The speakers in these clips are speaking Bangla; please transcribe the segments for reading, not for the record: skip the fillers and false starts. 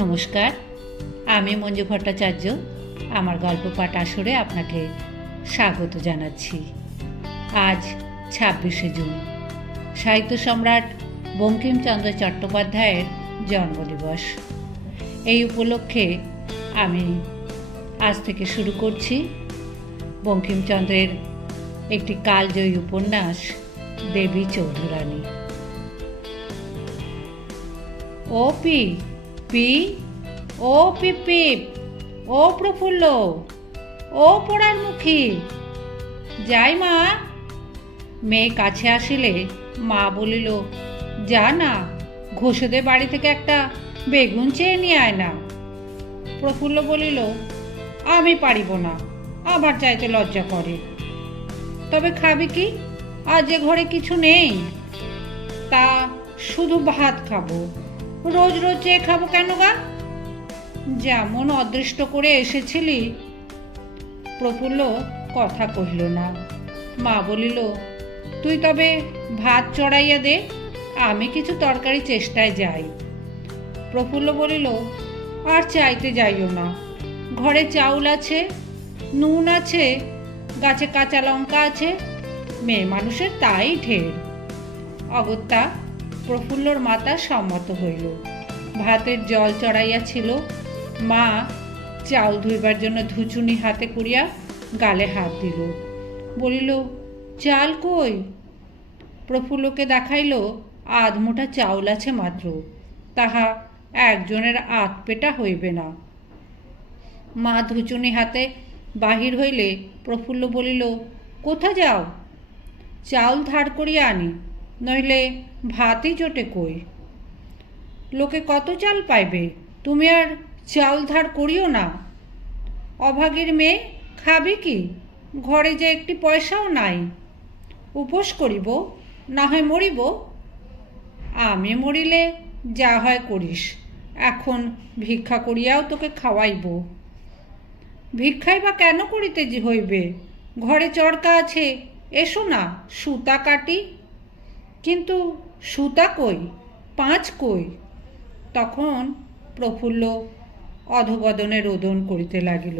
নমস্কার, আমি মঞ্জু ভট্টাচার্য। আমার গল্প পাঠ আসরে আপনাকে স্বাগত জানাচ্ছি। আজ ২৬শে জুন, সাহিত্য সম্রাট বঙ্কিমচন্দ্র চট্টোপাধ্যায়ের জন্মদিবস। এই উপলক্ষে আমি আজ থেকে শুরু করছি বঙ্কিমচন্দ্রের একটি কালজয়ী উপন্যাস দেবী চৌধুরানী। ও পি পি, ও পিপ, ও প্রফুল্ল, ও পোড়ার মুখী, যাই মা। মেয়ে কাছে আসিলে মা বলিল, যা না, ঘোষদের বাড়ি থেকে একটা বেগুন চেয়ে নিয়ে আয় না। প্রফুল্ল বলিল, আমি পারিব না, আমার চাইতে লজ্জা করে। তবে খাবি কি? আজ যে ঘরে কিছু নেই। তা শুধু ভাত খাবো, রোজ রোজ চেয়ে খাবো কেন গা? যেমন অদৃষ্ট করে এসেছিলি। প্রফুল্ল কথা কহিল না। মা বলিল, তুই তবে ভাত চড়াইয়া দে, আমি কিছু তরকারি চেষ্টায় যাই। প্রফুল্ল বলিল, আর চাইতে যাইও না, ঘরে চাউল আছে, নুন আছে, গাছে কাঁচা লঙ্কা আছে, মেয়ে মানুষের তাই ঢের। অগত্যা প্রফুল্লর মাতা সম্মত হইল। ভাতের জল চড়াইয়াছিল। মা চাউল ধুইবার জন্য ধুচুনি হাতে করিয়া গালে হাত দিল। বলিল, চাল কই? প্রফুল্লকে দেখাইল আধ মুঠা চাউল আছে মাত্র, তাহা একজনের আধ পেটা হইবে না। মা ধুচুনি হাতে বাহির হইলে প্রফুল্ল বলিল, কোথা যাও? চাউল ধার করিয়া আনি, নইলে ভাতই জোটে কই। লোকে কত চাল পাইবে, তুমি আর চাউল ধার করিও না। অভাগীর মেয়ে, খাবি কি? ঘরে যে একটি পয়সাও নাই। উপোস করিব, না হয় মরিব। আমি মরিলে যা হয় করিস, এখন ভিক্ষা করিয়াও তোকে খাওয়াইব। ভিক্ষাই বা কেন করিতে হইবে? ঘরে চরকা আছে, এসো না, সুতা কাটি। কিন্তু সুতা কই, পাঁচ কই? তখন প্রফুল্ল অধবদনে রোদন করিতে লাগিল।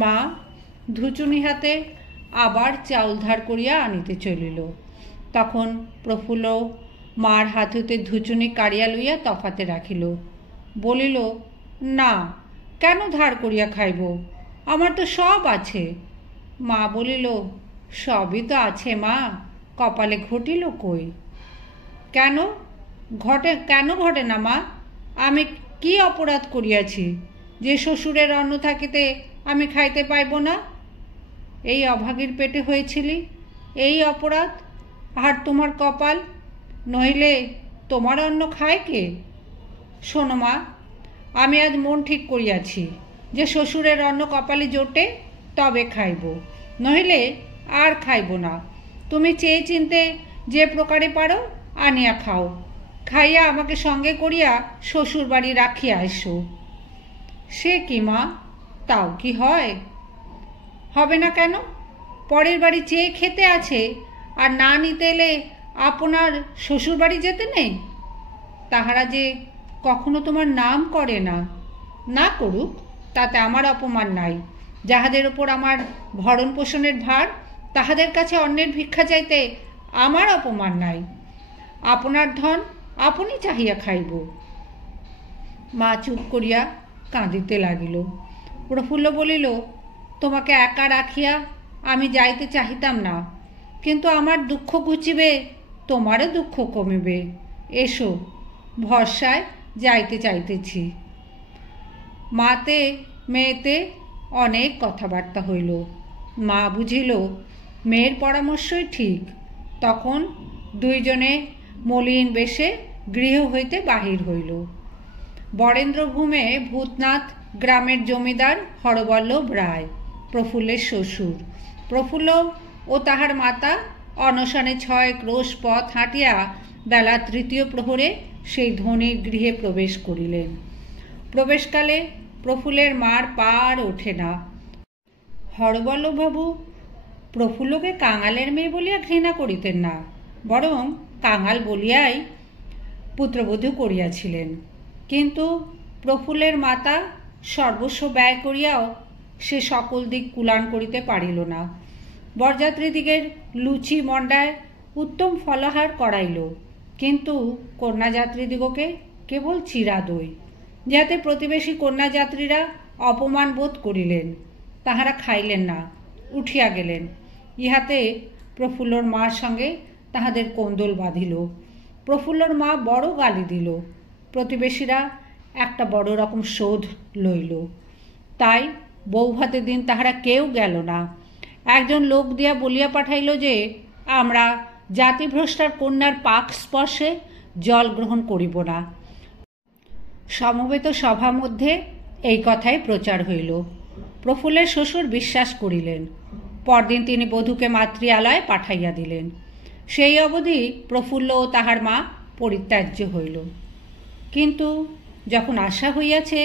মা ধুচুনি হাতে আবার চাউল ধার করিয়া আনিতে চলিল। তখন প্রফুল্ল মার হাত হইতে ধুচুনি কাড়িয়া লইয়া তফাতে রাখিল। বলিল, না, কেন ধার করিয়া খাইব? আমার তো সব আছে। মা বলিল, সবই তো আছে মা, কপালে ঘটিল কই? কেন ঘটে না মা? আমি কি অপরাধ করিয়াছি যে শ্বশুরের অন্ন থাকিতে আমি খাইতে পাইব না? এই অভাগীর পেটে হয়েছিলি, এই অপরাধ। আর তোমার কপাল, নইলে তোমার অন্ন খায় কে? শোনো মা, আমি আজ মন ঠিক করিয়াছি যে শ্বশুরের অন্ন কপালে জোটে তবে খাইব, নইলে আর খাইব না। তুমি চেয়ে চিনতে যে প্রকারে পারো আনিয়া খাও, খাইয়া আমাকে সঙ্গে করিয়া শ্বশুর বাড়ি রাখিয়া এসো। সে কি মা, তাও কি হয়? হবে না কেন? পরের বাড়ি চেয়ে খেতে আছে, আর না নিতে এলে আপনার শ্বশুর বাড়ি যেতে নেই? তাহারা যে কখনো তোমার নাম করে না। না করুক, তাতে আমার অপমান নাই। যাহাদের ওপর আমার ভরণ পোষণের ভার, তাহাদের কাছে অন্যের ভিক্ষা চাইতে আমার অপমান নাই। আপনার ধন আপনি চাহিয়া খাইব। মা চুপ করিয়া কাঁদিতে লাগিল। প্রফুল্ল বলিল, তোমাকে একা রাখিয়া আমি যাইতে চাহিতাম না, কিন্তু আমার দুঃখ ঘুচিবে, তোমারও দুঃখ কমিবে। এসো, ভরসায় যাইতে চাইতেছি। মাতে মেয়েতে অনেক কথাবার্তা হইল। মা বুঝিল মেয়ের পরামর্শই ঠিক। তখন দুইজনে মলিন বেশে গৃহ হইতে বাহির হইল। বরেন্দ্রভূমে ভূতনাথ গ্রামের জমিদার হরবল্লভ রায়, প্রফুল্লের শ্বশুর। প্রফুল্ল ও তাহার মাতা অনশনে ৬ ক্রোশ পথ হাঁটিয়া বেলা ৩য় প্রহরে সেই ধনীর গৃহে প্রবেশ করিলেন। প্রবেশকালে প্রফুল্লের মার পা আর ওঠে না। হরবল্লভবাবু প্রফুল্লকে কাঙালের মেয়ে বলিয়া ঘৃণা করিতেন না, বরং কাঙাল বলিয়াই পুত্রবধূ করিয়াছিলেন। কিন্তু প্রফুল্লের মাতা সর্বস্ব ব্যয় করিয়াও সে সকল দিক কুলান করিতে পারিল না। বরযাত্রীদিগের লুচি মন্ডায় উত্তম ফলাহার করাইল, কিন্তু কন্যাযাত্রীদিগকে কেবল চিরা দই, যাতে প্রতিবেশী কন্যাযাত্রীরা অপমান বোধ করিলেন। তাহারা খাইলেন না, উঠিয়া গেলেন। ইহাতে প্রফুল্লর মার সঙ্গে তাহাদের কোন্দল বাঁধিল। প্রফুল্লর মা বড় গালি দিল। প্রতিবেশীরা একটা বড় রকম শোধ লইল। তাই বৌভাতের দিন তাহারা কেউ গেল না। একজন লোক দিয়া বলিয়া পাঠাইল যে আমরা জাতিভ্রষ্টার কন্যার পাক স্পর্শে জল গ্রহণ করিব না। সমবেত সভা মধ্যে এই কথাই প্রচার হইল। প্রফুল্লের শ্বশুর বিশ্বাস করিলেন। পরদিন তিনি বধূকে মাতৃয়ালয়ে পাঠাইয়া দিলেন। সেই অবধি প্রফুল্ল ও তাহার মা পরিত্যাজ্য হইল। কিন্তু যখন আশা হইয়াছে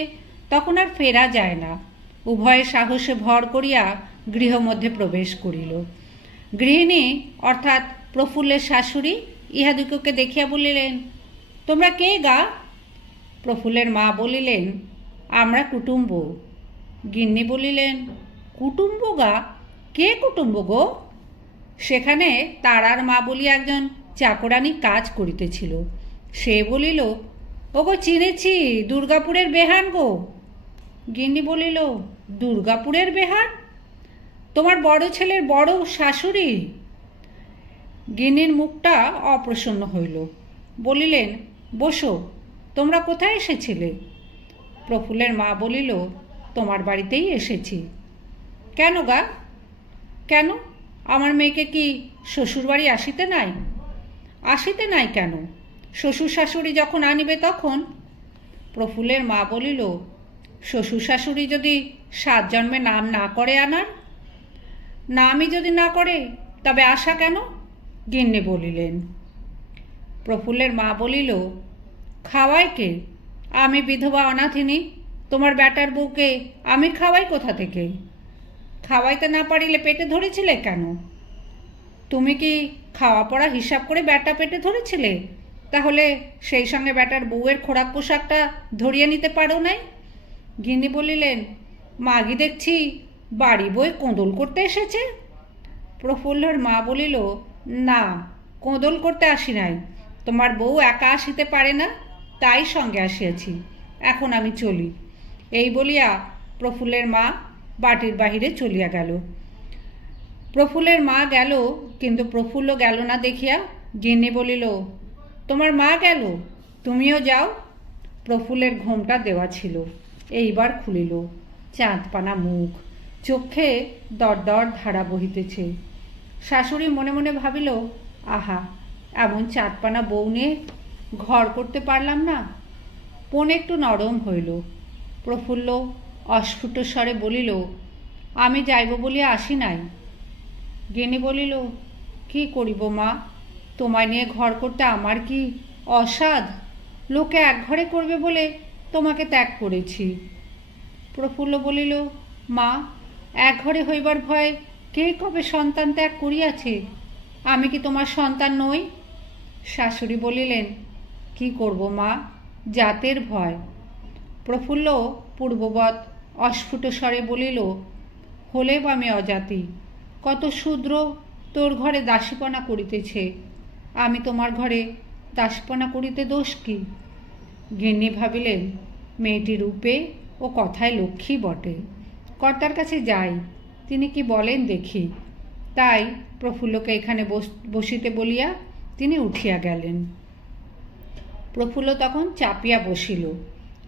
তখন আর ফেরা যায় না। উভয়ে সাহসে ভর করিয়া গৃহমধ্যে প্রবেশ করিল। গৃহিণী অর্থাৎ প্রফুল্লের শাশুড়ি ইহাদিগকে দেখিয়া বলিলেন, তোমরা কে গা? প্রফুল্লের মা বলিলেন, আমরা কুটুম্ব। গিন্নি বলিলেন, কুটুম্ব গা? কে কুটুম্ব গো? সেখানে তারার মা বলিয়া একজন চাকরানী কাজ করিতেছিল। সে বলিল, ওগো চিনেছি, দুর্গাপুরের বেহান গো। গিন্নি বলিল, দুর্গাপুরের বেহান? তোমার বড় ছেলের বড় শাশুড়ি? গিন্নির মুখটা অপ্রসন্ন হইল। বলিলেন, বসো, তোমরা কোথায় এসেছিলে? প্রফুল্লের মা বলিল, তোমার বাড়িতেই এসেছি। কেন গা? কেন, আমার মেয়েকে কি শ্বশুরবাড়ি আসিতে নাই? আসিতে নাই কেন? শ্বশুর শাশুড়ি যখন আনিবে তখন। প্রফুল্লের মা বলিল, শ্বশুর শাশুড়ি যদি 7 জন্মে নাম না করে আনার? নামই যদি না করে তবে আশা কেন? গিন্নি বলিলেন। প্রফুল্লের মা বলিল, খাওয়াই কে? আমি বিধবা অনাথিনী, তোমার বেটার বউকে আমি খাওয়াই কোথা থেকে? খাওয়াইতে না পারিলে পেটে ধরেছিলে কেন? তুমি কি খাওয়া পড়া হিসাব করে বেটা পেটে ধরেছিলে? তাহলে সেই সঙ্গে বেটার বউয়ের খোরাক পোশাকটা ধরিয়ে নিতে পারো নাই? গিন্নি বলিলেন, মাগি দেখছি বাড়ি বই কোঁদল করতে এসেছে। প্রফুল্লর মা বলিল, না, কোঁদল করতে আসি নাই। তোমার বউ একা আসিতে পারে না, তাই সঙ্গে আসিয়াছি। এখন আমি চলি। এই বলিয়া প্রফুল্লের মা বাটির বাহিরে চলিয়া গেল। প্রফুল্লের মা গেল, কিন্তু প্রফুল্ল গেল না দেখিয়া গিন্নি বলিল, তোমার মা গেল, তুমিও যাও। প্রফুল্লের ঘোমটা দেওয়া ছিল, এইবার খুলিল। চাঁদপানা মুখ, চোখে দরদর ধারা বহিতেছে। শাশুড়ি মনে মনে ভাবিল, আহা, এমন চাঁদপানা বউ নিয়ে ঘর করতে পারলাম না। পণ একটু নরম হইল। প্রফুল্ল অস্ফুট স্বরে বলিল, আমি যাইব বলিয়া আসি নাই। গিন্নি বলিল, কি করিব মা, তোমায় নিয়ে ঘর করতে আমার কি অসাধ? লোকে এক ঘরে করবে বলে তোমাকে ত্যাগ করেছি। প্রফুল্ল বলিল, মা, এক ঘরে হইবার ভয় কে কবে সন্তান ত্যাগ করিয়াছে? আমি কি তোমার সন্তান নই? শাশুড়ি বলিলেন, কি করব মা, জাতের ভয়। প্রফুল্ল পূর্ববৎ অস্ফুট স্বরে বলিল, হলেও আমি অজাতি। কত শূদ্র তোর ঘরে দাসীপনা করিতেছে, আমি তোমার ঘরে দাসীপনা করিতে দোষ কি? গিন্নি ভাবিলেন, মেয়েটি রূপে ও কথায় লক্ষ্মী বটে, কর্তার কাছে যাই, তিনি কি বলেন দেখি। তাই প্রফুল্লকে এখানে বসিতে বলিয়া তিনি উঠিয়া গেলেন। প্রফুল্ল তখন চাপিয়া বসিল।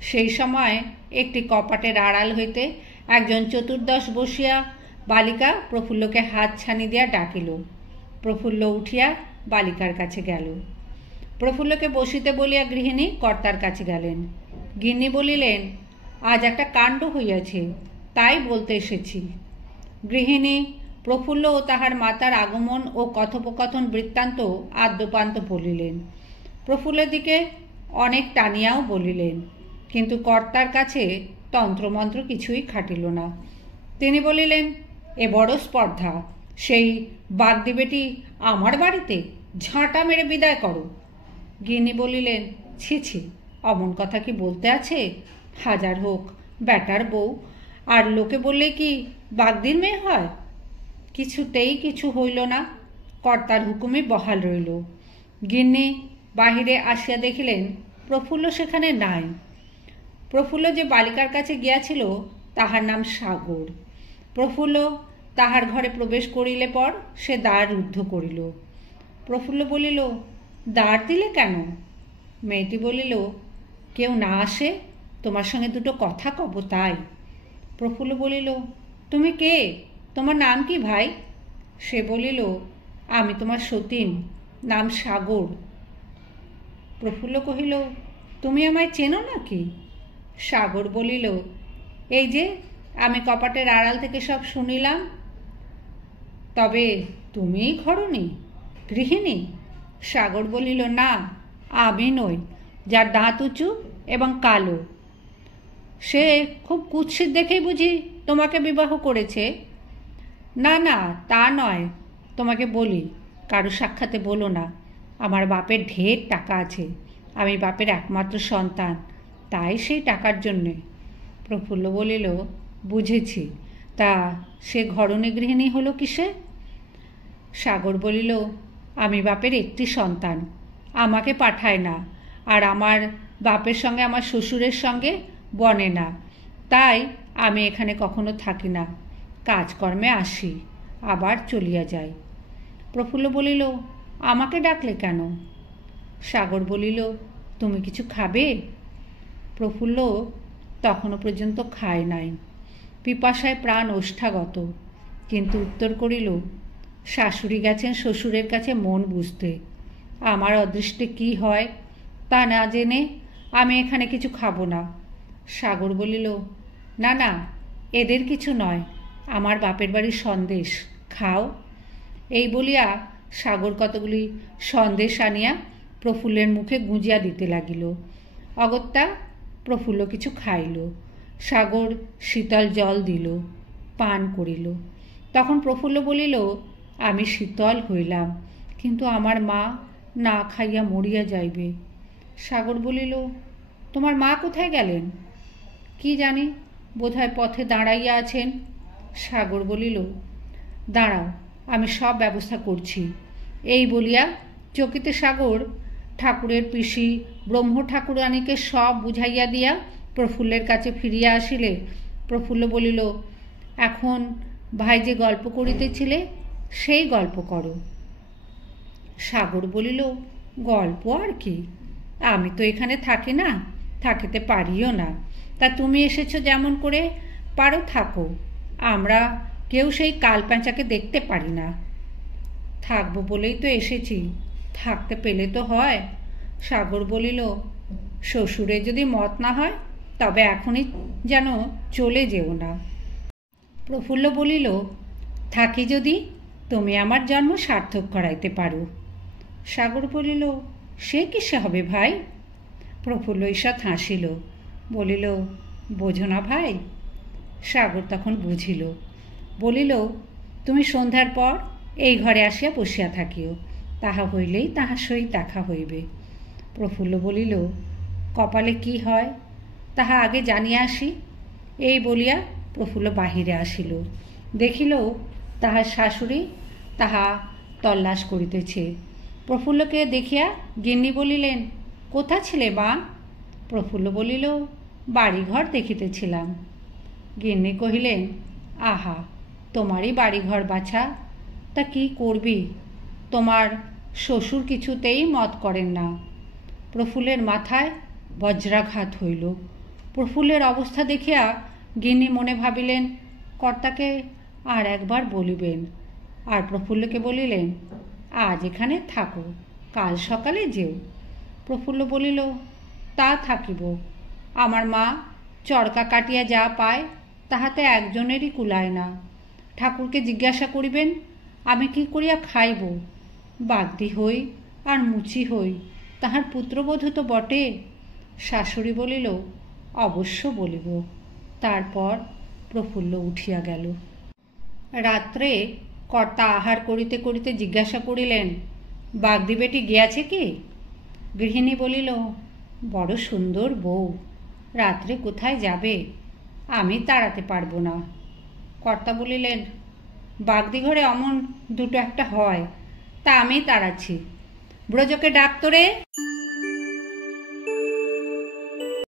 সেই সময় একটি কপাটের আড়াল হইতে একজন চতুর্দশ বসিয়া বালিকা প্রফুল্লকে হাত ছানি দিয়া ডাকিল। প্রফুল্ল উঠিয়া বালিকার কাছে গেল। প্রফুল্লকে বসিতে বলিয়া গৃহিণী কর্তার কাছে গেলেন। গিন্নি বলিলেন, আজ একটা কাণ্ড হইয়াছে, তাই বলতে এসেছি। গৃহিণী প্রফুল্ল ও তাহার মাতার আগমন ও কথোপকথন বৃত্তান্ত আদ্যপান্ত বলিলেন। প্রফুল্লের দিকে অনেক টানিয়াও বলিলেন, কিন্তু কর্তার কাছে তন্ত্রমন্ত্র কিছুই খাটিল না। তিনি বলিলেন, এ বড় স্পর্ধা, সেই বাগদিবেটি আমার বাড়িতে, ঝাঁটা মেরে বিদায় করো। গিন্নি বলিলেন, ছি ছি, অমন কথা কি বলতে আছে? হাজার হোক ব্যাটার বউ, আর লোকে বললে কি বাগদির মেয়ে হয়? কিছুতেই কিছু হইল না। কর্তার হুকুমে বহাল রইল। গিন্নি বাহিরে আসিয়া দেখিলেন প্রফুল্ল সেখানে নাই। প্রফুল্ল যে বালিকার কাছে গিয়াছিল তাহার নাম সাগর। প্রফুল্ল তাহার ঘরে প্রবেশ করিলে পর সে দ্বার রুদ্ধ করিল। প্রফুল্ল বলিল, দ্বার দিলে কেন? মেয়েটি বলিল, কেউ না আসে, তোমার সঙ্গে দুটো কথা কব তাই। প্রফুল্ল বলিল, তুমি কে? তোমার নাম কি ভাই? সে বলিল, আমি তোমার সতীন, নাম সাগর। প্রফুল্ল কহিল, তুমি আমায় চেনো নাকি? সাগর বলিল, এই যে আমি কপাটের আড়াল থেকে সব শুনিলাম। তবে তুমিই ঘরণী, গৃহিণী? সাগর বলিল, না, আমি নই, যার দাঁত উঁচু এবং কালো। সে খুব কুৎসিত দেখেই বুঝি তোমাকে বিবাহ করেছে? না না, তা নয়। তোমাকে বলি, কারো সাক্ষাতে বলো না। আমার বাপের ঢের টাকা আছে, আমি বাপের একমাত্র সন্তান, তাই সেই টাকার জন্যে। প্রফুল্ল বলিল, বুঝেছি, তা সে ঘরণী গৃহিণী হলো কিসে? সাগর বলিল, আমি বাপের একটি সন্তান, আমাকে পাঠায় না, আর আমার বাপের সঙ্গে আমার শ্বশুরের সঙ্গে বনে না, তাই আমি এখানে কখনো থাকি না, কাজকর্মে আসি, আবার চলিয়া যাই। প্রফুল্ল বলিল, আমাকে ডাকলে কেন? সাগর বলিল, তুমি কিছু খাবে? প্রফুল্ল তখনও পর্যন্ত খায় নাই, পিপাসায় প্রাণ ওষ্ঠাগত, কিন্তু উত্তর করিল, শাশুড়ি গেছেন শ্বশুরের কাছে মন বুঝতে, আমার অদৃষ্টে কি হয় তা না জেনে আমি এখানে কিছু খাবো না। সাগর বলিল, না না, এদের কিছু নয়, আমার বাপের বাড়ির সন্দেশ, খাও। এই বলিয়া সাগর কতগুলি সন্দেশ আনিয়া প্রফুল্লের মুখে গুঁজিয়া দিতে লাগিল। অগত্যা প্রফুল্ল কিছু খাইল। সাগর শীতল জল দিল, পান করিল। তখন প্রফুল্ল বলিল, আমি শীতল হইলাম, কিন্তু আমার মা না খাইয়া মরিয়া যাইবে। সাগর বলিল, তোমার মা কোথায় গেলেন? কি জানি, বোধহয় পথে দাঁড়াইয়া আছেন। সাগর বলিল, দাঁড়াও, আমি সব ব্যবস্থা করছি। এই বলিয়া চকিতে সাগর ঠাকুরের পিসি ব্রহ্ম ঠাকুরানীকে সব বুঝাইয়া দিয়া প্রফুল্লের কাছে ফিরিয়া আসিলে প্রফুল্ল বলিল, এখন ভাই যে গল্প করিতেছিলে সেই গল্প করো। সাগর বলিল, গল্প আর কি, আমি তো এখানে থাকি না, থাকিতে পারিও না, তা তুমি এসেছো যেমন করে পারো থাকো, আমরা কেউ সেই কালপ্যাঁচাকে দেখতে পারি না। থাকবো বলেই তো এসেছি, থাকতে পেলে তো হয়। সাগর বলিল, শ্বশুরের যদি মত না হয় তবে এখনই যেন চলে যেও না। প্রফুল্ল বলিল, থাকি যদি তুমি আমার জন্ম সার্থক করাইতে পারো। সাগর বলিল, সে কিসে হবে ভাই? প্রফুল্ল ঈষৎ হাসিল, বলিল, বোঝো না ভাই? সাগর তখন বুঝিল, বলিল, তুমি সন্ধ্যার পর এই ঘরে আসিয়া বসিয়া থাকিও, তাহা হইলেই তাহার সহিত দেখা হইবে। প্রফুল্ল বলিল, কপালে কি হয় তাহা আগে জানিয়া আসি। এই বলিয়া প্রফুল্ল বাহিরে আসিল, দেখিল তাহার শাশুড়ি তাহা তল্লাশ করিতেছে। প্রফুল্লকে দেখিয়া গিন্নি বলিলেন, কোথা ছিলে মা? প্রফুল্ল বলিল, বাড়িঘর দেখিতেছিলাম। গিন্নি কহিলেন, আহা, তোমারই বাড়িঘর বাছা, তা কি করবি, তোমার শ্বশুর কিছুতেই মত করেন না। প্রফুল্লের মাথায় বজ্রাঘাত হইল। প্রফুল্লের অবস্থা দেখিয়া গিন্নি মনে ভাবিলেন, কর্তাকে আর একবার বলিবেন, আর প্রফুল্লকে বলিলেন, আজ এখানে থাকো, কাল সকালে যেও। প্রফুল্ল বলিল, তা থাকিব, আমার মা চরকা কাটিয়া যা পায় তাহাতে একজনেরই কুলায় না। ঠাকুরকে জিজ্ঞাসা করিবেন, আমি কি করিয়া খাইব? বাগদি হই আর মুচি হই, তাহার পুত্রবধূ তো বটে। শাশুড়ি বলিল, অবশ্য বলিব। তারপর প্রফুল্ল উঠিয়া গেল। রাত্রে কর্তা আহার করিতে করিতে জিজ্ঞাসা করিলেন, বাগদি বেটি গিয়াছে কি? গৃহিণী বলিল, বড় সুন্দর বউ, রাত্রে কোথায় যাবে? আমি তাড়াতে পারবো না। কর্তা বলিলেন, বাগদিঘরে অমন দুটো একটা হয়, তা আমি তাড়াচ্ছি। ব্রজকে ডাক তো রে।